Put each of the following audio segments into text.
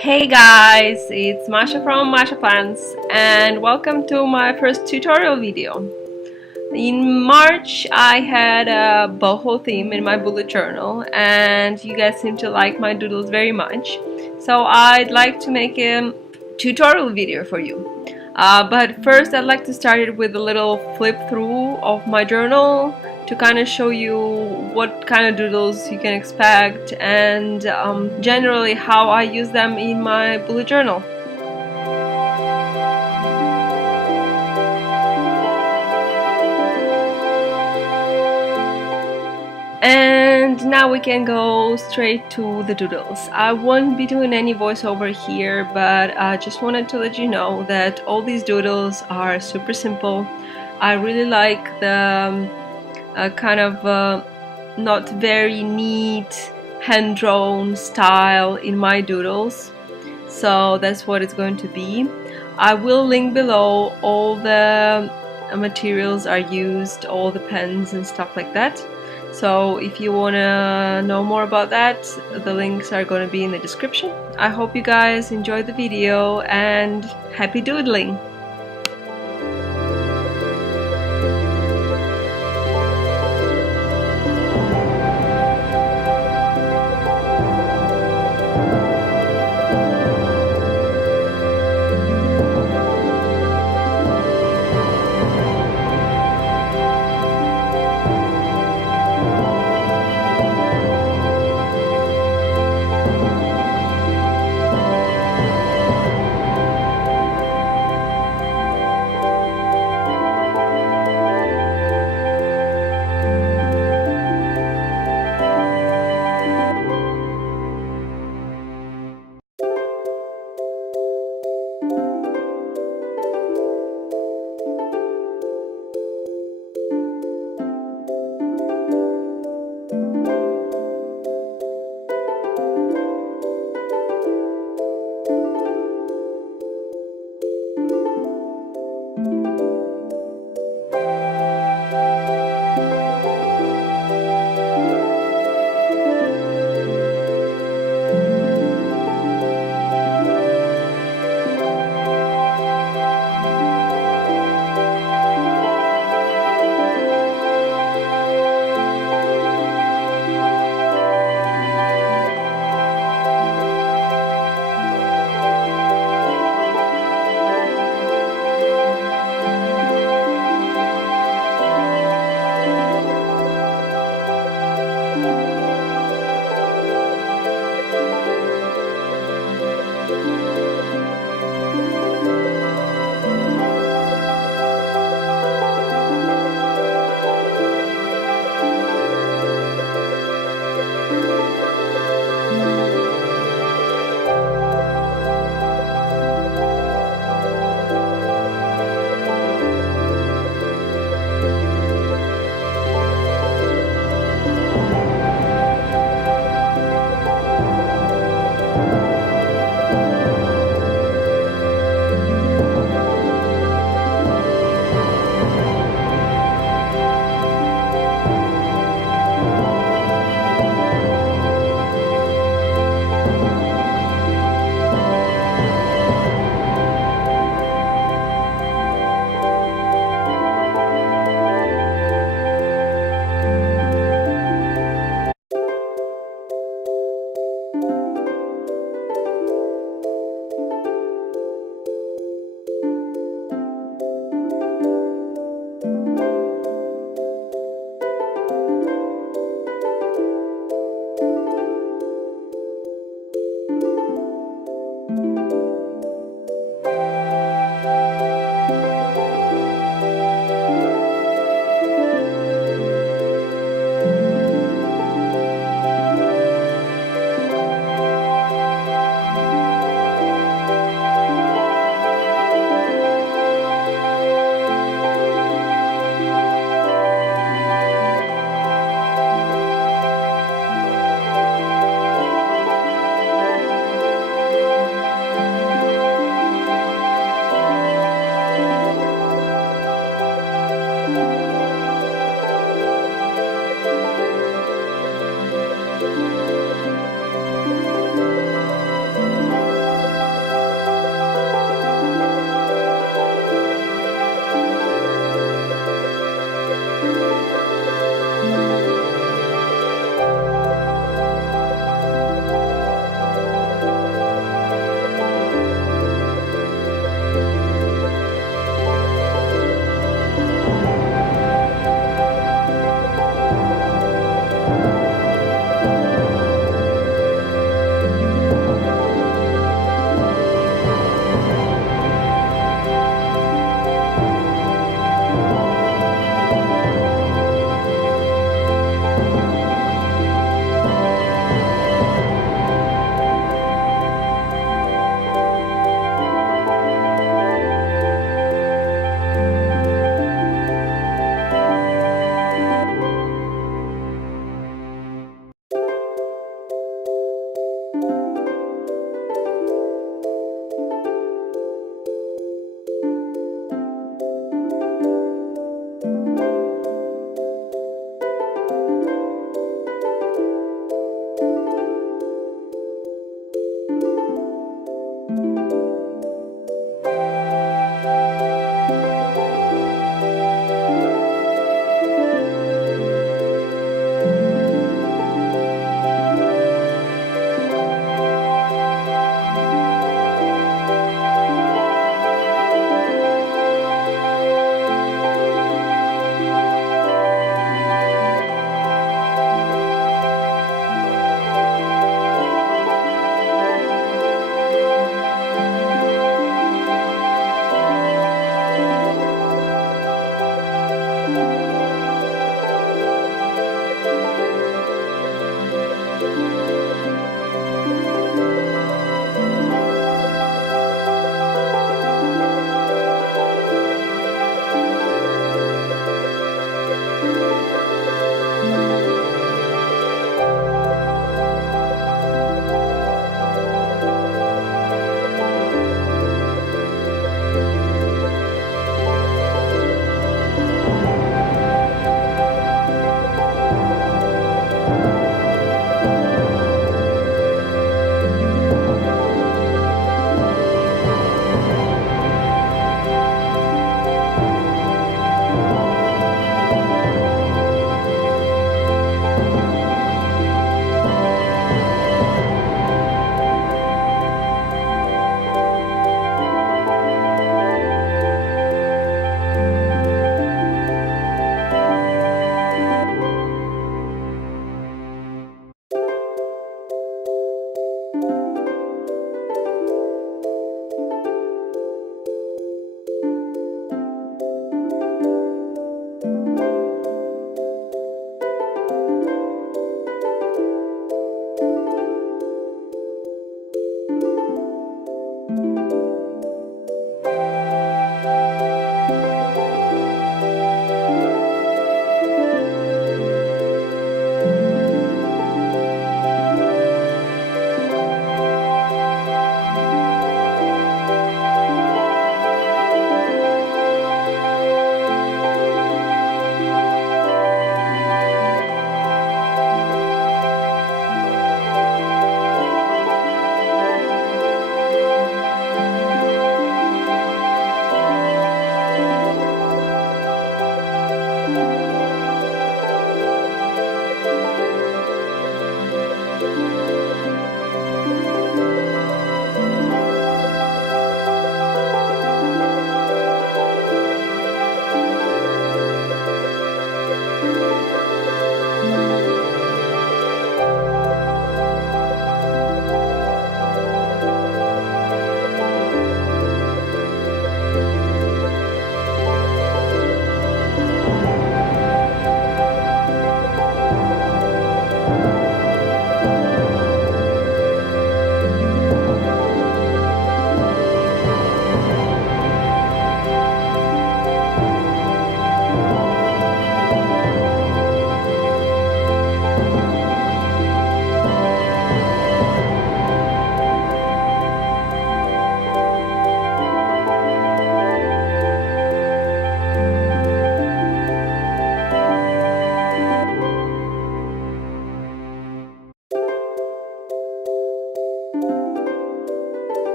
Hey guys, it's Masha from Masha Plants and welcome to my first tutorial video. In March I had a boho theme in my bullet journal and you guys seem to like my doodles very much. So I'd like to make a tutorial video for you. But first I'd like to start it with a little flip through of my journal to kind of show you what kind of doodles you can expect and generally how I use them in my bullet journal. And now we can go straight to the doodles. I won't be doing any voiceover here, but I just wanted to let you know that all these doodles are super simple. I really like the kind of not very neat hand-drawn style in my doodles, so that's what it's going to be. I will link below all the materials I used, all the pens and stuff like that. So if you want to know more about that, the links are going to be in the description. I hope you guys enjoyed the video and happy doodling!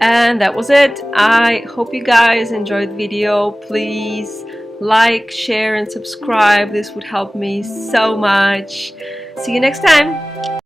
And that was it. I hope you guys enjoyed the video. Please like, share and subscribe. This would help me so much. See you next time.